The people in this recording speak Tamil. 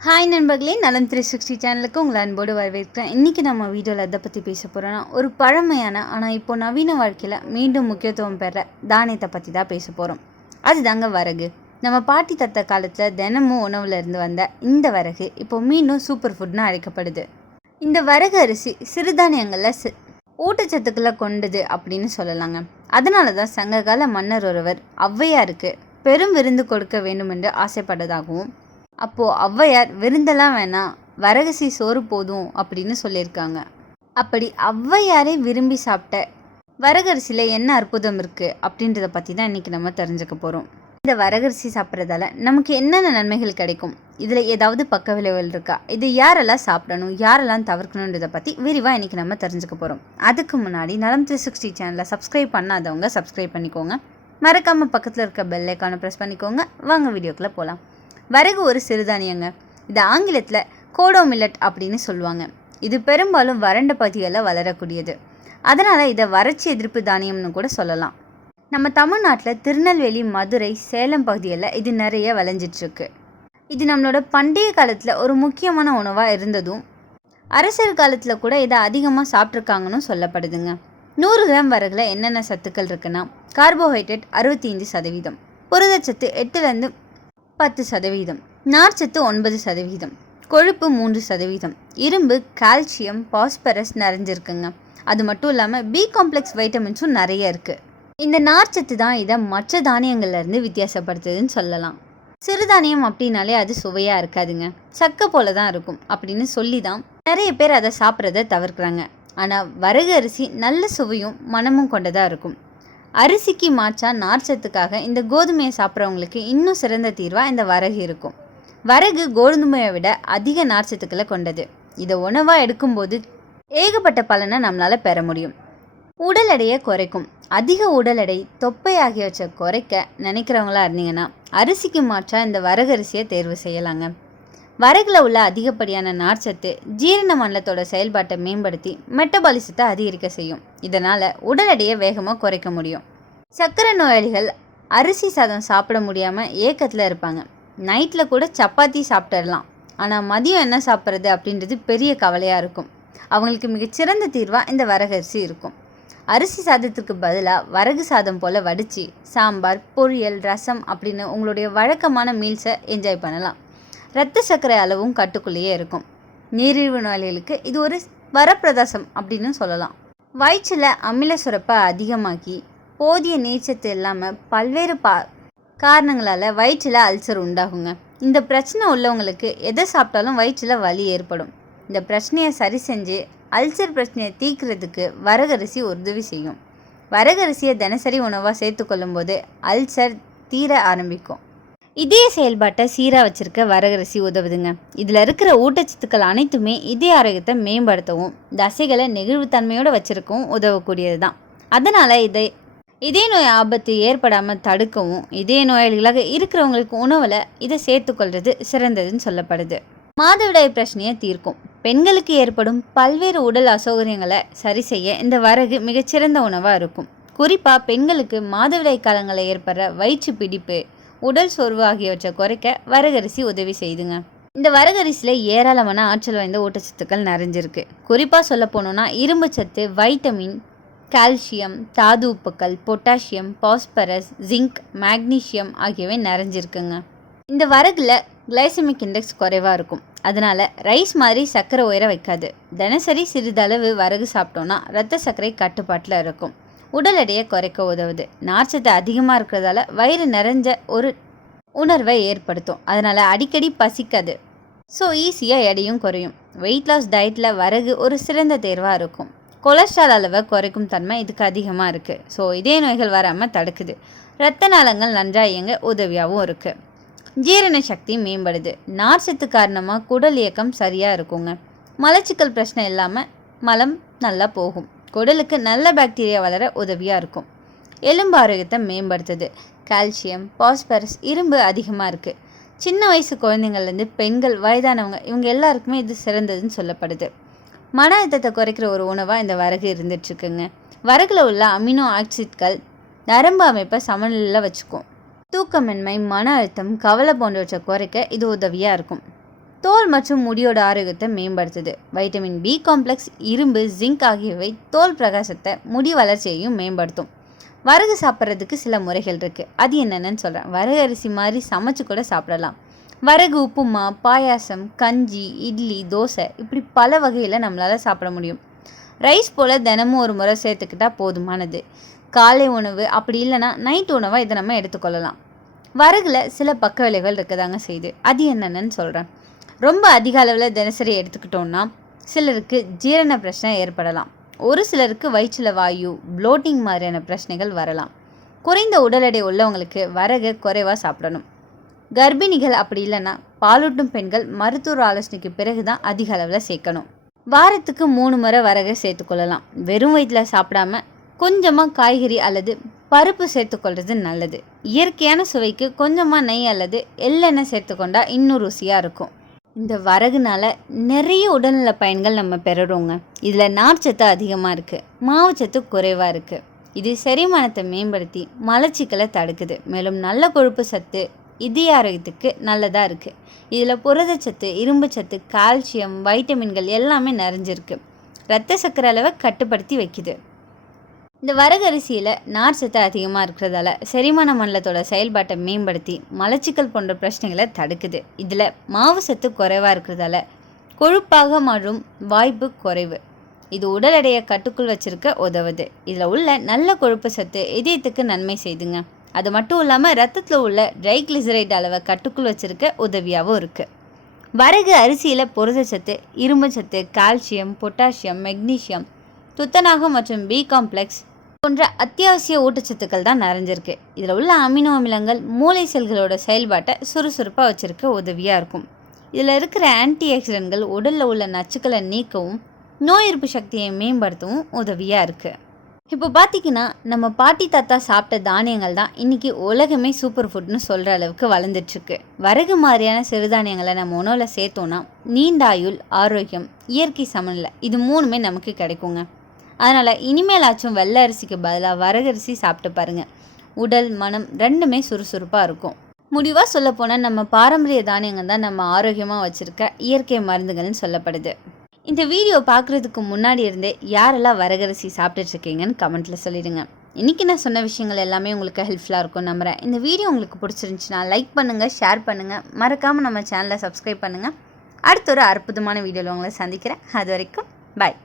ஹாய் நண்பர்களே நலன் த்ரீ சிக்ஸ்டி சேனலுக்கு உங்களை அன்போடு வரவேற்கிறேன். இன்றைக்கி நம்ம வீடியோவில் எதை பற்றி பேச போகிறோன்னா ஒரு பழமையான ஆனால் இப்போ நவீன வாழ்க்கையில் மீண்டும் முக்கியத்துவம் பெற தானியத்தை பற்றி தான் பேச போகிறோம் அதுதாங்க வரகு. நம்ம பாட்டி தத்த காலத்தில் தினமும் உணவில் இருந்து வந்த இந்த வரகு இப்போ மீண்டும் சூப்பர் ஃபுட்னு அழைக்கப்படுது. இந்த வரகு அரிசி சிறுதானியங்களில் சி ஊட்டச்சத்துக்களை கொண்டது அப்படின்னு சொல்லலாங்க. அதனால தான் சங்ககால மன்னர் ஒருவர் ஔவையாருக்கு பெரும் விருந்து கொடுக்க வேண்டும் என்று ஆசைப்பட்டதாகவும் அப்போது ஔவையார் விருந்தெல்லாம் வேணாம். வரகசி சோறு போதும் அப்படின்னு சொல்லியிருக்காங்க. அப்படி ஔவையாரை விரும்பி சாப்பிட்ட வரகரிசியில் என்ன அற்புதம் இருக்குது அப்படின்றத பற்றி தான் இன்றைக்கி நம்ம தெரிஞ்சுக்க போகிறோம் இந்த வரகரிசி சாப்பிட்றதால நமக்கு என்னென்ன நன்மைகள் கிடைக்கும்? இதில் ஏதாவது பக்க விளைவுகள் இருக்கா? இது யாரெல்லாம் சாப்பிடணும்? யாரெல்லாம் தவிர்க்கணுன்றதை பற்றி விரிவாக இன்றைக்கி நம்ம தெரிஞ்சுக்க போகிறோம் அதுக்கு முன்னாடி நலம் த்ரீ சிக்ஸ்டி சேனலை சப்ஸ்கிரைப் பண்ணாதவங்க சப்ஸ்கிரைப் பண்ணிக்கோங்க. மறக்காமல் பக்கத்தில் இருக்க பெல்லைக்கான ப்ரெஸ் பண்ணிக்கோங்க. வாங்க வீடியோக்குள்ளே போகலாம் வரகு ஒரு சிறுதானியங்க. இது ஆங்கிலத்தில் கோடோ மில்லட் அப்படின்னு சொல்லுவாங்க. இது பெரும்பாலும் வறண்ட பகுதிகளில் வளரக்கூடியது. அதனால் இதை வறட்சி எதிர்ப்பு தானியம்னு கூட சொல்லலாம். நம்ம தமிழ்நாட்டில் திருநெல்வேலி மதுரை சேலம் பகுதிகளில் இது நிறைய விளைஞ்சிட்ருக்கு. இது நம்மளோட பண்டைய காலத்தில் ஒரு முக்கியமான உணவாக இருந்ததும் அரசர் காலத்தில் கூட இதை அதிகமாக சாப்பிட்ருக்காங்கன்னு சொல்லப்படுதுங்க. நூறு கிராம் வரகுல என்னென்ன சத்துக்கள் இருக்குன்னா கார்போஹைட்ரேட் அறுபத்தி அஞ்சு சதவீதம் புரதச்சத்து எட்டுலேருந்து பத்து சதவீதம் நார்ச்சத்து ஒன்பது சதவீதம் கொழுப்பு மூன்று சதவீதம் இரும்பு கால்சியம் பாஸ்பரஸ் நிறைஞ்சிருக்குங்க. அது மட்டும் இல்லாமல் பி காம்ப்ளெக்ஸ் வைட்டமின்ஸும் நிறைய இருக்குது இந்த நார்ச்சத்து தான் இதை மற்ற தானியங்கள்லேருந்து வித்தியாசப்படுத்துதுன்னு சொல்லலாம். சிறுதானியம் அப்படின்னாலே அது சுவையாக இருக்காதுங்க. சக்கை போல தான் இருக்கும் அப்படின்னு சொல்லி தான் நிறைய பேர் அதை சாப்பிட்றத தவிர்க்கிறாங்க. ஆனால் வரகு அரிசி நல்ல சுவையும் மனமும் கொண்டதாக இருக்கும். அரிசிக்கு மாற்றா நார்ச்சத்துக்காக இந்த கோதுமையை சாப்பிட்றவங்களுக்கு இன்னும் சிறந்த தீர்வாக இந்த வரகு இருக்கும். வரகு கோதுமையை விட அதிக நார்ச்சத்துக்களை கொண்டது. இதை உணவாக எடுக்கும்போது ஏகப்பட்ட பலனை நம்மளால் பெற முடியும். உடல் எடையை குறைக்கும். அதிக உடல் எடை தொப்பை ஆகியவற்றை குறைக்க நினைக்கிறவங்களா இருந்தீங்கன்னா அரிசிக்கு மாற்றா இந்த வரகரிசியை தேர்வு செய்யலாங்க. வரகுல உள்ள அதிகப்படியான நார்ச்சத்து ஜீரண மண்டலத்தோட செயல்பாட்டை மேம்படுத்தி மெட்டபாலிசத்தை அதிகரிக்க செய்யும். இதனால் உடல் எடையை வேகமாக குறைக்க முடியும். சர்க்கரை நோயாளிகள் அரிசி சாதம் சாப்பிட முடியாமல் ஏக்கத்தில் இருப்பாங்க. நைட்டில் கூட சப்பாத்தி சாப்பிட்டுடலாம் ஆனால் மதியம் என்ன சாப்பிட்றது அப்படின்றது பெரிய கவலையாக இருக்கும். அவங்களுக்கு மிகச்சிறந்த தீர்வாக இந்த வரகரிசி இருக்கும். அரிசி சாதத்துக்கு பதிலாக வரகு சாதம் போல் வடித்து சாம்பார் பொரியல் ரசம் அப்படின்னு உங்களுடைய வழக்கமான மீல்ஸை என்ஜாய் பண்ணலாம். இரத்த சர்க்கரை அளவும் கட்டுக்குள்ளேயே இருக்கும். நீரிழிவு நோயாளிகளுக்கு இது ஒரு வரப்பிரதாசம் அப்படின்னு சொல்லலாம். வயிற்றில் அமில சுரப்பை அதிகமாக்கி போதிய நீச்சத்து இல்லாமல் பல்வேறு பா காரணங்களால் வயிற்றில் அல்சர் உண்டாகுங்க. இந்த பிரச்சனை உள்ளவங்களுக்கு எதை சாப்பிட்டாலும் வயிற்றில் வலி ஏற்படும். இந்த பிரச்சனையை சரி செஞ்சு அல்சர் பிரச்சனையை தீக்கிறதுக்கு வரகரிசி உதவி செய்யும். வரகரிசியை தினசரி உணவாக சேர்த்து கொள்ளும்போது அல்சர் தீர ஆரம்பிக்கும். இதய செயல்பாட்டை சீராக வச்சிருக்க வரகரிசி உதவுதுங்க. இதில் இருக்கிற ஊட்டச்சத்துக்கள் அனைத்துமே இதய ஆரோக்கியத்தை மேம்படுத்தவும் தசைகளை நெகிழ்வுத்தன்மையோடு வச்சிருக்கவும் உதவக்கூடியது தான் அதனால் இதை இதய நோய் ஆபத்து ஏற்படாமல் தடுக்கவும் இதய நோயாளிகளாக இருக்கிறவங்களுக்கு உணவில் இதை சேர்த்துக்கொள்வது சிறந்ததுன்னு சொல்லப்படுது. மாதவிடாய் பிரச்சனையை தீர்க்கும். பெண்களுக்கு ஏற்படும் பல்வேறு உடல் அசௌகரியங்களை சரி செய்ய இந்த வரகு மிகச்சிறந்த உணவாக இருக்கும். குறிப்பாக பெண்களுக்கு மாதவிடாய் காலங்களில் ஏற்படுற வயிற்று பிடிப்பு உடல் சோர்வு ஆகியவற்றை குறைக்க வரகரிசி உதவி செய்துங்க. இந்த வரகரிசியில் ஏராளமான ஆற்றல் வாய்ந்த ஊட்டச்சத்துக்கள் நிறைஞ்சிருக்கு. குறிப்பாக சொல்ல போனோன்னா இரும்பு சத்து வைட்டமின் கால்சியம் தாது உப்புக்கள் பொட்டாசியம் பாஸ்பரஸ் ஜிங்க் மேக்னீசியம் ஆகியவை நிறைஞ்சிருக்குங்க. இந்த வரகுல கிளைசமிக் இண்டெக்ஸ் குறைவாக இருக்கும். அதனால் ரைஸ் மாதிரி சர்க்கரை உயர வைக்காது. தினசரி சிறிதளவு வரகு சாப்பிட்டோன்னா ரத்த சர்க்கரை கட்டுப்பாட்டில் இருக்கும். உடல் எடையை குறைக்க உதவுது. நார்ச்சத்து அதிகமாக இருக்கிறதால வயிறு நிறைஞ்ச ஒரு உணர்வை ஏற்படுத்தும். அதனால் அடிக்கடி பசிக்காது. ஸோ ஈஸியாக எடையும் குறையும். வெயிட் லாஸ் டயட்டில் வரகு ஒரு சிறந்த தேர்வாக இருக்கும். கொலஸ்ட்ரால் அளவை குறைக்கும் தன்மை இதுக்கு அதிகமாக இருக்குது ஸோ இதே நோய்கள் வராமல் தடுக்குது. இரத்த நாளங்கள் நன்றாக இயங்க உதவியாகவும் இருக்குது ஜீரண சக்தி மேம்படுது. நார்ச்சத்து காரணமாக குடல் இயக்கம் சரியாக இருக்குங்க. மலச்சிக்கல் பிரச்சனை இல்லாமல் மலம் நல்லா போகும். குடலுக்கு நல்ல பாக்டீரியா வளர உதவியாக இருக்கும். எலும்பு ஆரோக்கியத்தை மேம்படுத்துது. கால்சியம் பாஸ்பரஸ் இரும்பு அதிகமாக இருக்குது சின்ன வயசு குழந்தைங்கள்லேருந்து பெண்கள் வயதானவங்க இவங்க எல்லாருக்குமே இது சிறந்ததுன்னு சொல்லப்படுது. மன அழுத்தத்தை குறைக்கிற ஒரு உணவாக இந்த வரகு இருந்துகிட்ருக்குங்க வரகுல உள்ள அமினோ ஆக்சிட்கள் நரம்பு அமைப்பை சமநிலையில் வச்சுக்கும். தூக்கமின்மை மன அழுத்தம் கவலை போன்றவற்றை குறைக்க இது உதவியாக இருக்கும். தோல் மற்றும் முடியோட ஆரோக்கியத்தை மேம்படுத்துது. வைட்டமின் பி காம்ப்ளெக்ஸ் இரும்பு ஜிங்க் ஆகியவை தோல் பிரகாசத்தை முடி வளர்ச்சியையும் மேம்படுத்தும். வரகு சாப்பிட்றதுக்கு சில முறைகள் இருக்குது அது என்னென்னு சொல்கிறேன் வரகு அரிசி மாதிரி சமைச்சு கூட சாப்பிடலாம். வரகு உப்புமா பாயாசம் கஞ்சி இட்லி தோசை இப்படி பல வகையில் நம்மளால் சாப்பிட முடியும். ரைஸ் போல் தினமும் ஒரு முறை சேர்த்துக்கிட்டால் போதுமானது. காலை உணவு அப்படி இல்லைன்னா நைட் உணவாக இதை நம்ம எடுத்துக்கொள்ளலாம். வரகுல சில பக்க விளைவுகள் இருக்கதாங்க செய்யுது. அது என்னென்னு சொல்கிறேன் ரொம்ப அதிக அளவில் தினசரி எடுத்துக்கிட்டோம்னா சிலருக்கு ஜீரண பிரச்சனை ஏற்படலாம். ஒரு சிலருக்கு வயிற்றில் வாயு ப்ளோட்டிங் மாதிரியான பிரச்சனைகள் வரலாம். குறைந்த உடல் எடை உள்ளவங்களுக்கு வரகு குறைவாக சாப்பிடணும். கர்ப்பிணிகள் அப்படி இல்லைன்னா பாலூட்டும் பெண்கள் மருத்துவ ஆலோசனைக்கு பிறகு தான் அதிக அளவில் சேர்க்கணும். வாரத்துக்கு மூணு முறை வரகை சேர்த்துக்கொள்ளலாம் வெறும் வயிற்றில் சாப்பிடாம கொஞ்சமாக காய்கறி அல்லது பருப்பு சேர்த்துக்கொள்வது நல்லது. இயற்கையான சுவைக்கு கொஞ்சமாக நெய் அல்லது எள்ளெண்ணெய் சேர்த்துக்கொண்டா இன்னும் ருசியாக இருக்கும். இந்த வரகுனால நிறைய உடல்நல பயன்கள் நம்ம பெறுறோங்க. இதில் நார்ச்சத்து அதிகமாக இருக்குது மாவுச்சத்து குறைவாக இருக்குது இது செரிமானத்தை மேம்படுத்தி மலச்சிக்கலை தடுக்குது. மேலும் நல்ல கொழுப்பு சத்து இதய ஆரோக்கியத்துக்கு நல்லதாக இருக்குது இதில் புரதச்சத்து இரும்பு சத்து கால்சியம் வைட்டமின்கள் எல்லாமே நிறைஞ்சிருக்கு. ரத்த சக்கரை அளவை கட்டுப்படுத்தி வைக்குது. இந்த வரகரிசியில் நார் சத்து அதிகமாக இருக்கிறதால செரிமான மண்டலத்தோட செயல்பாட்டை மேம்படுத்தி மலச்சிக்கல் போன்ற பிரச்சனைகளை தடுக்குது. இதில் மாவு சத்து குறைவாக இருக்கிறதால கொழுப்பாக மாறும் வாய்ப்பு குறைவு. இது உடல் எடையை கட்டுக்குள் வச்சிருக்க உதவுது. இதில் உள்ள நல்ல கொழுப்பு சத்து இதயத்துக்கு நன்மை செய்துங்க. அது மட்டும் இல்லாமல் ரத்தத்தில் உள்ள ட்ரைக்ளிசரைட் அளவை கட்டுக்குள் வச்சிருக்க உதவியாகவும் இருக்குது வரகு அரிசியில் புரதச்சத்து இரும்பு சத்து கால்சியம் பொட்டாசியம் மெக்னீஷியம் துத்தநாகம் மற்றும் பி காம்ப்ளெக்ஸ் போன்ற அத்தியாவசிய ஊட்டச்சத்துக்கள் தான் நிறைஞ்சிருக்கு. இதில் உள்ள அமினோ அமிலங்கள் மூளை செல்களோட செயல்பாட்டை சுறுசுறுப்பாக வச்சுருக்க உதவியாக இருக்கும். இதில் இருக்கிற ஆன்டி ஆக்சிடென்ட்கள் உடலில் உள்ள நச்சுக்களை நீக்கவும் நோய் எதிர்ப்பு சக்தியை மேம்படுத்தவும் உதவியாக இருக்குது இப்போ பார்த்தீங்கன்னா நம்ம பாட்டி தாத்தா சாப்பிட்ட தானியங்கள் தான் இன்றைக்கி உலகமே சூப்பர் ஃபுட்னு சொல்கிற அளவுக்கு வளர்ந்துட்டுருக்கு. வரகு மாதிரியான சிறுதானியங்களை நம்ம உணவில் சேர்த்தோன்னா நீண்டாயுள் ஆரோக்கியம் இயற்கை சமநிலை இது மூணுமே நமக்கு கிடைக்குங்க. அதனால் இனிமேலாச்சும் வெள்ளை அரிசிக்கு பதிலாக வரகரிசி சாப்பிட்டு பாருங்கள் உடல் மனம் ரெண்டுமே சுறுசுறுப்பாக இருக்கும். முடிவாக சொல்லப்போனால் நம்ம பாரம்பரிய தானியங்கள் தான் நம்ம ஆரோக்கியமாக வச்சுருக்க இயற்கை மருந்துகள்னு சொல்லப்படுது. இந்த வீடியோ பார்க்குறதுக்கு முன்னாடி இருந்தே யாரெல்லாம் வரகரிசி சாப்பிட்டுட்ருக்கீங்கன்னு கமெண்ட்டில் சொல்லிடுங்க. இன்றைக்கி நான் சொன்ன விஷயங்கள் எல்லாமே உங்களுக்கு ஹெல்ப்ஃபுல்லாக இருக்கும் நம்புகிறேன் இந்த வீடியோ உங்களுக்கு பிடிச்சிருந்துச்சுன்னா லைக் பண்ணுங்கள் ஷேர் பண்ணுங்கள் மறக்காமல் நம்ம சேனலை சப்ஸ்கிரைப் பண்ணுங்கள் அடுத்த ஒரு அற்புதமான வீடியோவில் உங்களை சந்திக்கிறேன். அது வரைக்கும் பாய்